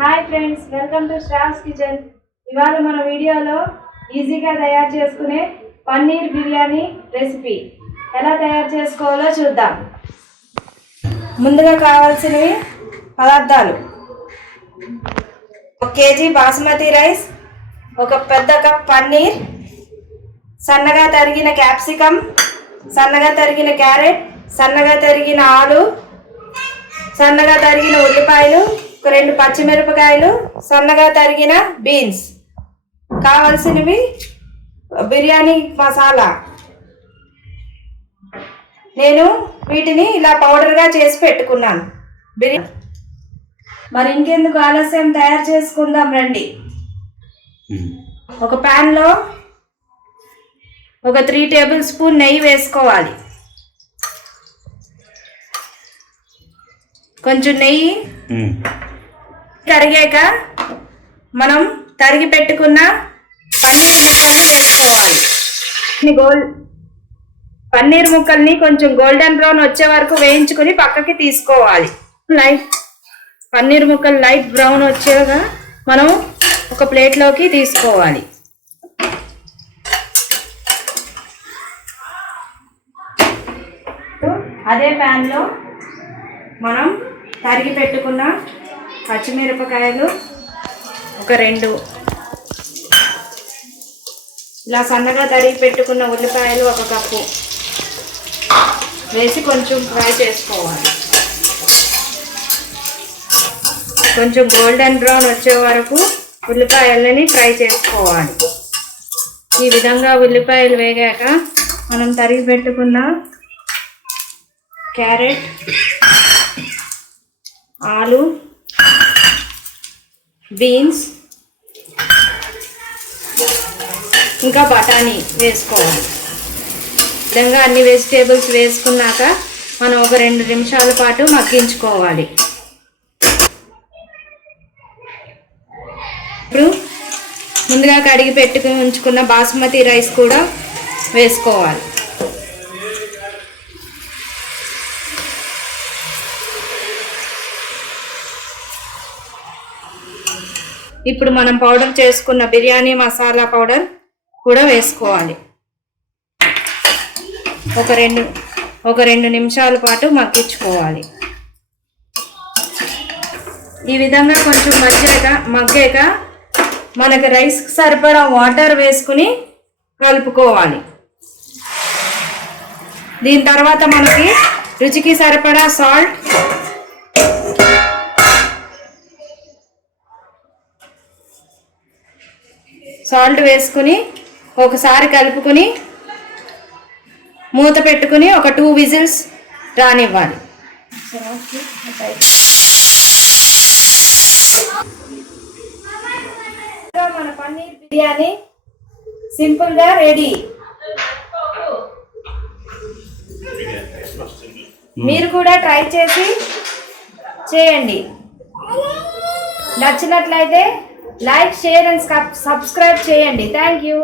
Hi friends, welcome to Shravs kitchen. ఇవాళ మన వీడియోలో ఈజీగా తయారు చేసుకునే పన్నీర్ బిర్యానీ రెసిపీ ఎలా తయారు చేసుకోవాలో చూద్దాం. ముందుగా కావాల్సినవి పదార్థాలు: 1 కేజీ బాస్మతి రైస్, ఒక పెద్ద కప్ పన్నీర్, సన్నగా తరిగిన క్యాప్సికమ్, సన్నగా తరిగిన క్యారెట్, సన్నగా తరిగిన ఆలు, సన్నగా తరిగిన ఉల్లిపాయలు, 2 పచ్చిమిరపకాయలు, సన్నగా తరిగిన బీన్స్. కావాల్సినవి బిర్యానీ మసాలా. నేను వీటిని ఇలా పౌడర్గా చేసి పెట్టుకున్నాను. మరి ఇంకెందుకు ఆలస్యం, తయారు చేసుకుందాం రండి. ఒక ప్యాన్లో ఒక 3 టేబుల్ స్పూన్ నెయ్యి వేసుకోవాలి. కొంచెం నెయ్యి కరిగాక మనం తరిగి పెట్టుకున్న పన్నీర్ ముక్కల్ని వేసుకోవాలి. పన్నీర్ ముక్కల్ని కొంచెం గోల్డెన్ బ్రౌన్ వచ్చే వరకు వేయించుకొని పక్కకి తీసుకోవాలి. పన్నీర్ ముక్కలు లైట్ బ్రౌన్ వచ్చేగా మనం ఒక ప్లేట్లోకి తీసుకోవాలి. అదే ప్యాన్లో మనం తరిగి పెట్టుకున్న పచ్చిమిరపకాయలు ఒక 2, ఇలా సన్నగా తరిగి పెట్టుకున్న ఉల్లిపాయలు 1 కప్పు వేసి కొంచెం ఫ్రై చేసుకోవాలి. కొంచెం గోల్డెన్ బ్రౌన్ వచ్చే వరకు ఉల్లిపాయలని ఫ్రై చేసుకోవాలి. ఈ విధంగా ఉల్లిపాయలు వేగాక మనం తరిగి పెట్టుకున్న క్యారెట్, ఆలు, బీన్స్ ఇంకా బఠానీ వేసుకోవాలి. విధంగా అన్ని వెజిటేబుల్స్ వేసుకున్నాక మనం ఒక 2 నిమిషాల పాటు మగ్గించుకోవాలి. ఇప్పుడు ముందుగా కడిగి పెట్టుకుని ఉంచుకున్న బాస్మతి రైస్ కూడా వేసుకోవాలి. ఇప్పుడు మనం పౌడర్ చేసుకున్న బిర్యానీ మసాలా పౌడర్ కూడా వేసుకోవాలి. ఒక రెండు నిమిషాల పాటు మగ్గించుకోవాలి. ఈ విధంగా కొంచెం మగ్గాక మనకి రైస్కి సరిపడా వాటర్ వేసుకుని కలుపుకోవాలి. దీని తర్వాత మనకి రుచికి సరిపడా సాల్ట్ వేసుకుని ఒకసారి కలుపుకుని మూత పెట్టుకుని ఒక 2 విజిల్స్ రానివ్వాలి. మన పన్నీర్ బిర్యానీ సింపుల్గా రెడీ. మీరు కూడా ట్రై చేయండి. నచ్చినట్లయితే లైక్, షేర్ అండ్ సబ్స్క్రైబ్ చేయండి. Thank you.